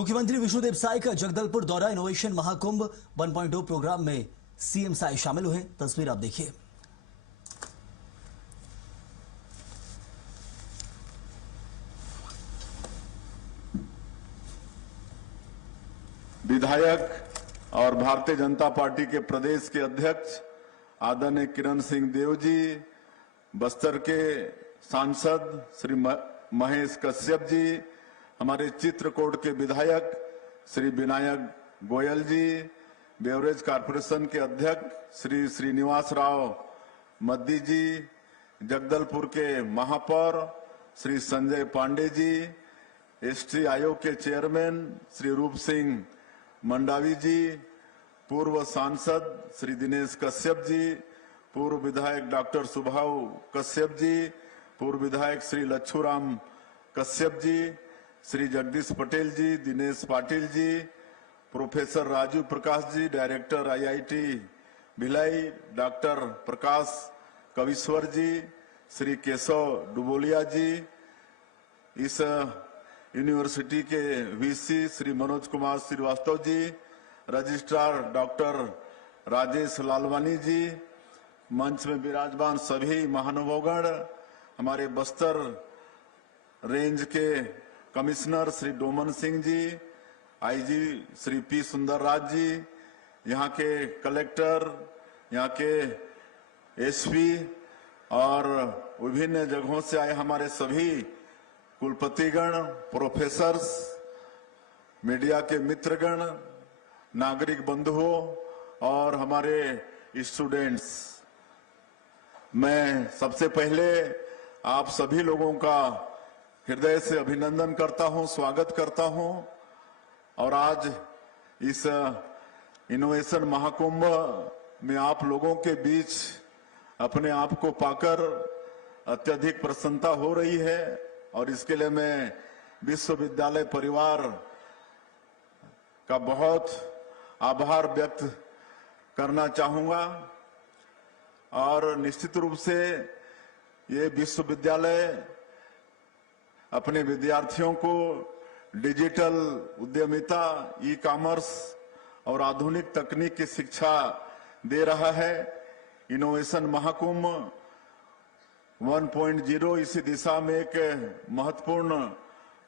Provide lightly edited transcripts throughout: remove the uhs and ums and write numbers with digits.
मुख्यमंत्री विष्णुदेव साय का जगदलपुर दौरा। इनोवेशन महाकुंभ 1.0 प्रोग्राम में सीएम साय शामिल हुए। तस्वीर आप देखिए। विधायक और भारतीय जनता पार्टी के प्रदेश के अध्यक्ष आदरणीय किरण सिंह देव जी, बस्तर के सांसद श्री महेश कश्यप जी, हमारे चित्रकूट के विधायक श्री विनायक गोयल जी, बेवरेज कॉरपोरेशन के अध्यक्ष श्री श्रीनिवास राव मद्दी जी, जगदलपुर के महापौर श्री संजय पांडे जी, एसटी आयोग के चेयरमैन श्री रूप सिंह मंडावी जी, पूर्व सांसद श्री दिनेश कश्यप जी, पूर्व विधायक डॉक्टर सुभाव कश्यप जी, पूर्व विधायक श्री लच्छूराम कश्यप जी, श्री जगदीश पटेल जी, Dinesh Patil ji, professor Raju Prakash ji, director IIT Bhilai, doctor प्रकाश कविश्वर जी, श्री केशव डुबोलिया जी, इस यूनिवर्सिटी के VC Shri Manoj Kumar Srivastava ji, registrar doctor Rajesh Lalwani जी, मंच में विराजमान सभी महानुभावगण, हमारे बस्तर रेंज के commissioner Shri Doman Singh ji, IG Shri P सुंदर राज जी, यहाँ के कलेक्टर, यहाँ के एसपी और विभिन्न जगहों से आए हमारे सभी कुलपतिगण, प्रोफेसर्स, मीडिया के मित्रगण, नागरिक बंधुओं और हमारे स्टूडेंट्स, मैं सबसे पहले आप सभी लोगों का हृदय से अभिनंदन करता हूं, स्वागत करता हूं। और आज इस इनोवेशन महाकुंभ में आप लोगों के बीच अपने आप को पाकर अत्यधिक प्रसन्नता हो रही है और इसके लिए मैं विश्वविद्यालय परिवार का बहुत आभार व्यक्त करना चाहूंगा। और निश्चित रूप से ये विश्वविद्यालय अपने विद्यार्थियों को डिजिटल उद्यमिता, ई कॉमर्स और आधुनिक तकनीक की शिक्षा दे रहा है। इनोवेशन महाकुंभ 1.0 इसी दिशा में एक महत्वपूर्ण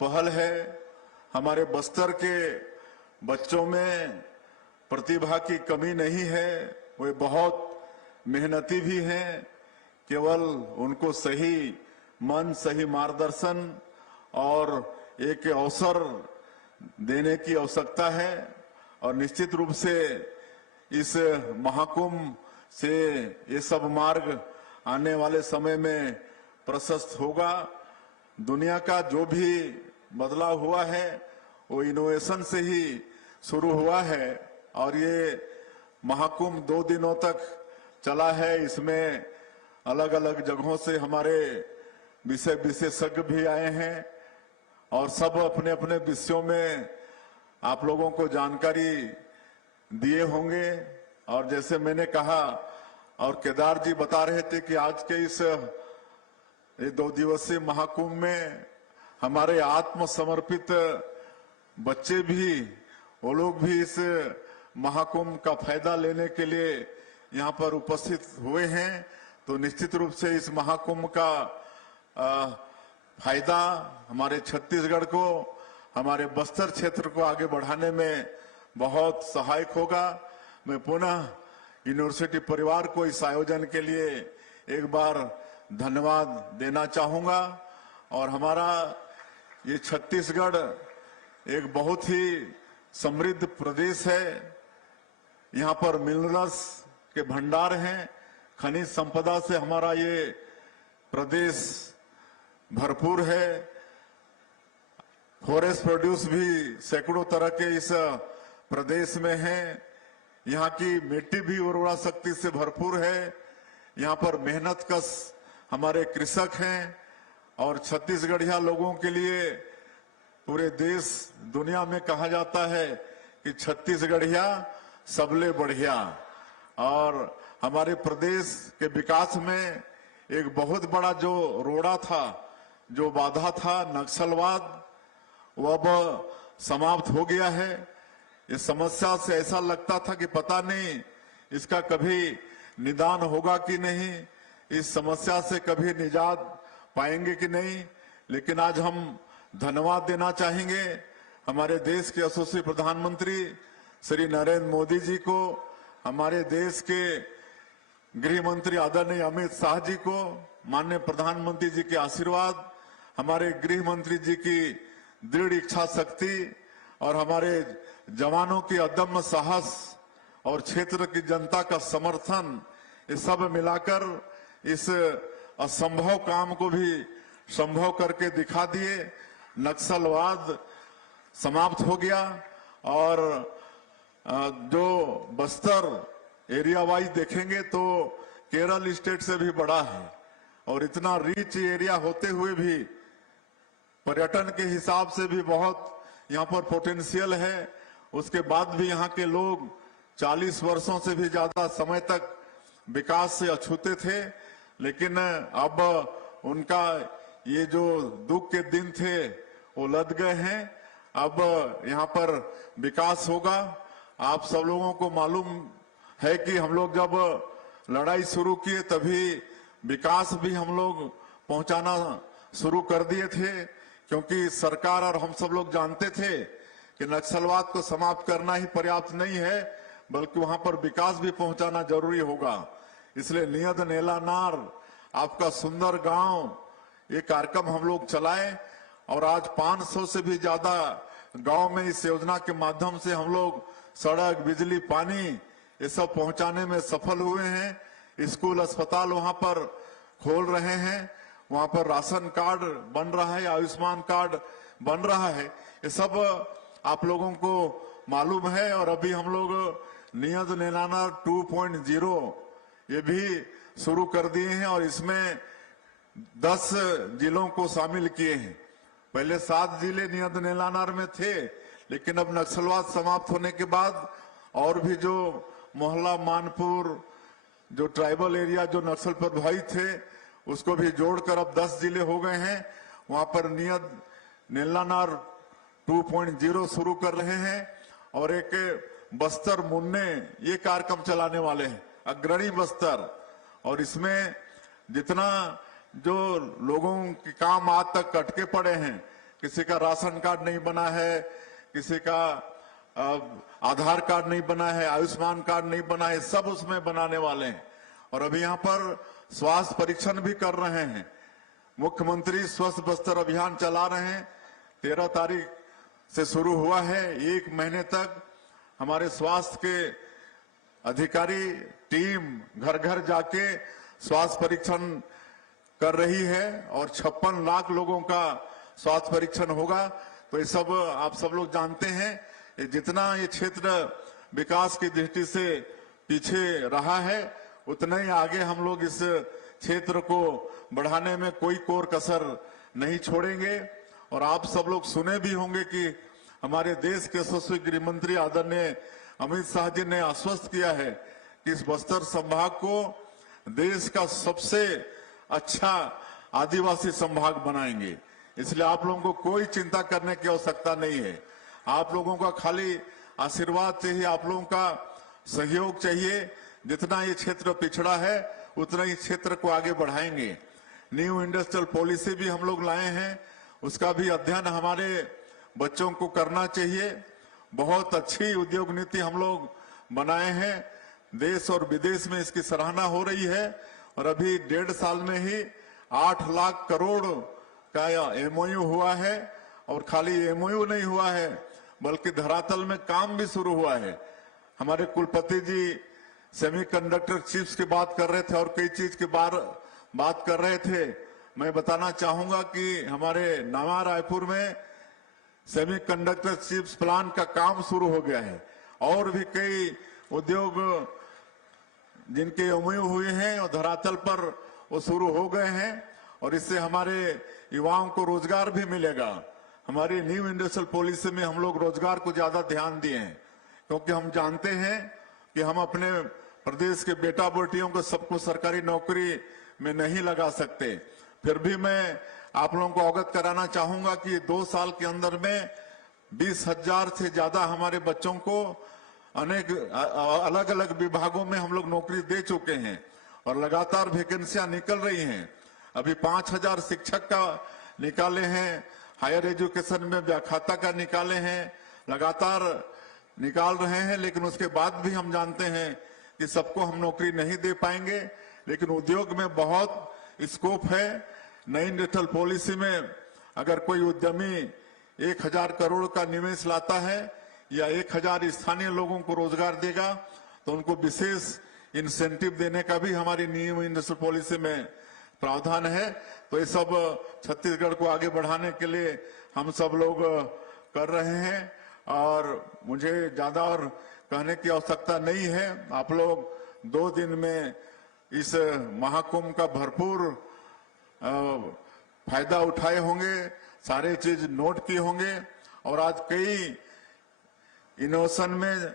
पहल है। हमारे बस्तर के बच्चों में प्रतिभा की कमी नहीं है, वे बहुत मेहनती भी हैं, केवल उनको सही मन, सही मार्गदर्शन और एक अवसर देने की आवश्यकता है। और निश्चित रूप से इस महाकुंभ से ये सब मार्ग आने वाले समय में प्रशस्त होगा। दुनिया का जो भी बदलाव हुआ है वो इनोवेशन से ही शुरू हुआ है और ये महाकुंभ 2 दिनों तक चला है। इसमें अलग अलग जगहों से हमारे विषय विशेषज्ञ भी आए हैं और सब अपने अपने विषयों में आप लोगों को जानकारी दिए होंगे। और जैसे मैंने कहा और केदार जी बता रहे थे कि आज के इस 2 दिवसीय महाकुंभ में हमारे आत्मसमर्पित बच्चे भी, वो लोग भी इस महाकुंभ का फायदा लेने के लिए यहाँ पर उपस्थित हुए हैं। तो निश्चित रूप से इस महाकुंभ का फायदा हमारे छत्तीसगढ़ को, हमारे बस्तर क्षेत्र को आगे बढ़ाने में बहुत सहायक होगा। मैं पुनः यूनिवर्सिटी परिवार को इस आयोजन के लिए एक बार धन्यवाद देना चाहूंगा। और हमारा ये छत्तीसगढ़ एक बहुत ही समृद्ध प्रदेश है। यहाँ पर मिनरल्स के भंडार हैं, खनिज संपदा से हमारा ये प्रदेश भरपूर है। फॉरेस्ट प्रोड्यूस भी सैकड़ों तरह के इस प्रदेश में है। यहाँ की मिट्टी भी उर्वरा शक्ति से भरपूर है। यहाँ पर मेहनतकश हमारे कृषक हैं और छत्तीसगढ़िया लोगों के लिए पूरे देश दुनिया में कहा जाता है कि छत्तीसगढ़िया सबले बढ़िया। और हमारे प्रदेश के विकास में एक बहुत बड़ा जो रोड़ा था, जो बाधा था नक्सलवाद, वो अब समाप्त हो गया है। इस समस्या से ऐसा लगता था कि पता नहीं इसका कभी निदान होगा कि नहीं, इस समस्या से कभी निजात पाएंगे कि नहीं। लेकिन आज हम धन्यवाद देना चाहेंगे हमारे देश के यशस्वी प्रधानमंत्री श्री नरेंद्र मोदी जी को, हमारे देश के गृह मंत्री आदरणीय अमित शाह जी को, माननीय प्रधानमंत्री जी के आशीर्वाद, हमारे गृह मंत्री जी की दृढ़ इच्छा शक्ति और हमारे जवानों की अदम्य साहस और क्षेत्र की जनता का समर्थन, ये सब मिलाकर इस असंभव काम को भी संभव करके दिखा दिए। नक्सलवाद समाप्त हो गया और जो बस्तर एरिया वाइज देखेंगे तो केरल स्टेट से भी बड़ा है और इतना रिच एरिया होते हुए भी पर्यटन के हिसाब से भी बहुत यहाँ पर पोटेंशियल है। उसके बाद भी यहाँ के लोग 40 वर्षों से भी ज्यादा समय तक विकास से अछूते थे, लेकिन अब उनका ये जो दुख के दिन थे वो लद गए हैं। अब यहाँ पर विकास होगा। आप सब लोगों को मालूम है कि हम लोग जब लड़ाई शुरू किए तभी विकास भी हम लोग पहुंचाना शुरू कर दिए थे, क्योंकि सरकार और हम सब लोग जानते थे कि नक्सलवाद को समाप्त करना ही पर्याप्त नहीं है, बल्कि वहां पर विकास भी पहुंचाना जरूरी होगा। इसलिए नियत नेला नार, आपका सुंदर गांव, ये कार्यक्रम हम लोग चलाए और आज 500 से भी ज्यादा गांव में इस योजना के माध्यम से हम लोग सड़क, बिजली, पानी ये सब पहुंचाने में सफल हुए हैं। स्कूल, अस्पताल वहां पर खोल रहे हैं, वहां पर राशन कार्ड बन रहा है, आयुष्मान कार्ड बन रहा है। ये सब आप लोगों को मालूम है। और अभी हम लोग नियत नेलानार 2.0 ये भी शुरू कर दिए हैं और इसमें 10 जिलों को शामिल किए हैं। पहले 7 जिले नियत नेलानार में थे, लेकिन अब नक्सलवाद समाप्त होने के बाद और भी जो मोहल्ला, मानपुर, जो ट्राइबल एरिया जो नक्सल प्रभावित थे उसको भी जोड़कर अब 10 जिले हो गए हैं। वहां पर नियत नेलानार 2.0 शुरू कर रहे हैं और एक बस्तर मुन्ने ये कार्यक्रम चलाने वाले हैं, अग्रणी बस्तर। और इसमें जितना जो लोगों के काम आज तक अटके पड़े हैं, किसी का राशन कार्ड नहीं बना है, किसी का आधार कार्ड नहीं बना है, आयुष्मान कार्ड नहीं बना है, सब उसमें बनाने वाले हैं। और अभी यहाँ पर स्वास्थ्य परीक्षण भी कर रहे हैं। मुख्यमंत्री स्वस्थ बस्तर अभियान चला रहे हैं, 13 तारीख से शुरू हुआ है। 1 महीने तक हमारे स्वास्थ्य के अधिकारी टीम घर घर जाके स्वास्थ्य परीक्षण कर रही है और 56 लाख लोगों का स्वास्थ्य परीक्षण होगा। तो ये सब आप सब लोग जानते हैं, जितना ये क्षेत्र विकास की दृष्टि से पीछे रहा है, उतना ही आगे हम लोग इस क्षेत्र को बढ़ाने में कोई कोर कसर नहीं छोड़ेंगे। और आप सब लोग सुने भी होंगे कि हमारे देश के यशस्वी गृह मंत्री आदरणीय अमित शाह जी ने आश्वस्त किया है कि इस बस्तर संभाग को देश का सबसे अच्छा आदिवासी संभाग बनाएंगे। इसलिए आप लोगों को कोई चिंता करने की आवश्यकता नहीं है। आप लोगों का खाली आशीर्वाद चाहिए, आप लोगों का सहयोग चाहिए। जितना ये क्षेत्र पिछड़ा है उतना ही क्षेत्र को आगे बढ़ाएंगे। न्यू इंडस्ट्रियल पॉलिसी भी हम लोग लाए हैं, उसका भी अध्ययन हमारे बच्चों को करना चाहिए। बहुत अच्छी उद्योग नीति हम लोग बनाए हैं, देश और विदेश में इसकी सराहना हो रही है। और अभी 1.5 साल में ही 8 लाख करोड़ का एमओयू हुआ है। और खाली एमओयू नहीं हुआ है, बल्कि धरातल में काम भी शुरू हुआ है। हमारे कुलपति जी सेमीकंडक्टर चिप्स की बात कर रहे थे और कई चीज की बात कर रहे थे। मैं बताना चाहूंगा कि हमारे नवा रायपुर में सेमीकंडक्टर चिप्स प्लांट का काम शुरू हो गया है और भी कई उद्योग जिनके एमओयू हुए हैं और धरातल पर वो शुरू हो गए हैं। और इससे हमारे युवाओं को रोजगार भी मिलेगा। हमारी न्यू इंडस्ट्रियल पॉलिसी में हम लोग रोजगार को ज्यादा ध्यान दिए हैं, क्योंकि हम जानते हैं कि हम अपने प्रदेश के बेटा बेटियों को सबको सरकारी नौकरी में नहीं लगा सकते। फिर भी मैं आप लोगों को अवगत कराना चाहूंगा कि 2 साल के अंदर में 20,000 से ज्यादा हमारे बच्चों को अनेक अलग अलग विभागों में हम लोग नौकरी दे चुके हैं और लगातार वैकेंसियां निकल रही हैं। अभी 5,000 शिक्षक का निकाले हैं, हायर एजुकेशन में व्याख्याता का निकाले हैं, लगातार निकाल रहे हैं। लेकिन उसके बाद भी हम जानते हैं कि सबको हम नौकरी नहीं दे पाएंगे। लेकिन उद्योग में बहुत स्कोप है। नई इंडस्ट्रियल पॉलिसी में अगर कोई उद्यमी 1,000 करोड़ का निवेश लाता है या 1,000 स्थानीय लोगों को रोजगार देगा तो उनको विशेष इंसेंटिव देने का भी हमारी न्यू इंडस्ट्रियल पॉलिसी में प्रावधान है। तो ये सब छत्तीसगढ़ को आगे बढ़ाने के लिए हम सब लोग कर रहे हैं और मुझे ज्यादा और कहने की आवश्यकता नहीं है। आप लोग 2 दिन में इस महाकुंभ का भरपूर फायदा उठाए होंगे, सारे चीज नोट किए होंगे और आज कई इनोवेशन में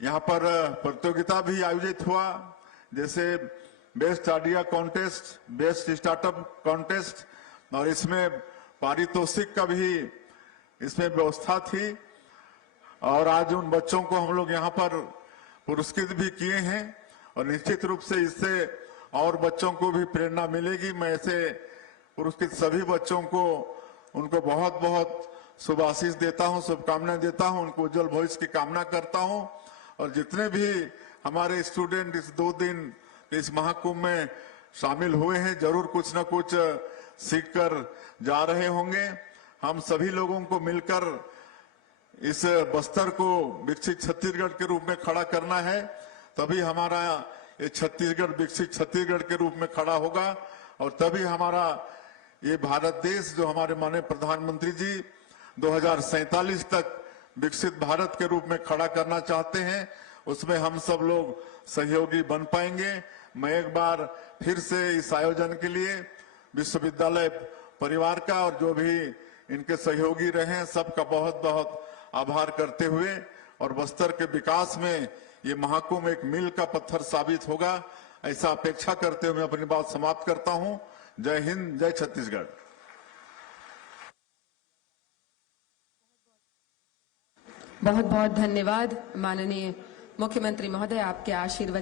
यहाँ पर प्रतियोगिता भी आयोजित हुआ, जैसे best idea contest, best startup contest और इसमें पारितोषिक का भी इसमें व्यवस्था थी और आज उन बच्चों को हम लोग यहाँ पर पुरस्कृत भी किए हैं और निश्चित रूप से इससे और बच्चों को भी प्रेरणा मिलेगी। मैं ऐसे पुरस्कृत सभी बच्चों को उनको बहुत बहुत शुभाशीष देता हूं, शुभकामनाएं देता हूं, उनको उज्जवल भविष्य की कामना करता हूं और जितने भी हमारे स्टूडेंट इस 2 दिन इस महाकुंभ में शामिल हुए हैं जरूर कुछ न कुछ सीख कर जा रहे होंगे। हम सभी लोगों को मिलकर इस बस्तर को विकसित छत्तीसगढ़ के रूप में खड़ा करना है, तभी हमारा ये छत्तीसगढ़ विकसित छत्तीसगढ़ के रूप में खड़ा होगा और तभी हमारा ये भारत देश जो हमारे माननीय प्रधानमंत्री जी 2047 तक विकसित भारत के रूप में खड़ा करना चाहते हैं, उसमें हम सब लोग सहयोगी बन पाएंगे। मैं एक बार फिर से इस आयोजन के लिए विश्वविद्यालय परिवार का और जो भी इनके सहयोगी रहे सबका बहुत बहुत आभार करते हुए और बस्तर के विकास में ये महाकुंभ एक मील का पत्थर साबित होगा ऐसा अपेक्षा करते हुए मैं अपनी बात समाप्त करता हूं। जय हिंद, जय छत्तीसगढ़। बहुत बहुत धन्यवाद माननीय मुख्यमंत्री महोदय, आपके आशीर्वाद